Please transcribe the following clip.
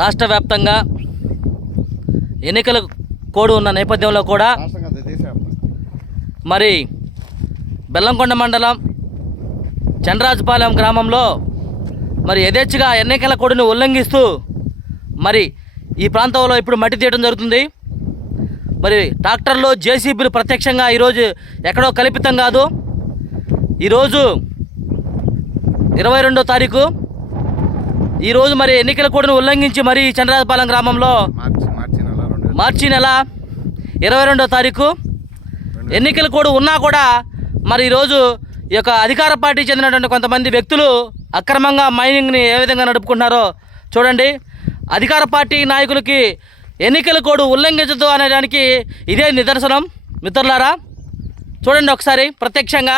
రాష్ట్ర వ్యాప్తంగా ఎన్నికల కోడ్ ఉన్న నేపథ్యంలో కూడా మరి బెల్లంకొండ మండలం చంద్రరాజపాలెం గ్రామంలో మరి యథేచ్ఛగా ఎన్నికల కోడ్ని ఉల్లంఘిస్తూ మరి ఈ ప్రాంతంలో ఇప్పుడు మట్టి తీయడం జరుగుతుంది. మరి ట్రాక్టర్లు జేసీబీలు ప్రత్యక్షంగా ఈరోజు ఎక్కడో కల్పితం కాదు. ఈరోజు 22వ తారీఖు ఈరోజు మరి ఎన్నికల కోడ్ని ఉల్లంఘించి మరి చంద్రరాజపాలెం గ్రామంలో మార్చి నెల 22వ తారీఖు ఎన్నికల కోడ్ ఉన్నా కూడా మరి ఈరోజు ఈ యొక్క అధికార పార్టీ చెందినటువంటి కొంతమంది వ్యక్తులు అక్రమంగా మైనింగ్ని ఏ విధంగా నడుపుకుంటున్నారో చూడండి. అధికార పార్టీ నాయకులకి ఎన్నికల కోడ్ ఉల్లంఘించదు అనేదానికి ఇదే నిదర్శనం. మిత్రులారా చూడండి ఒకసారి ప్రత్యక్షంగా.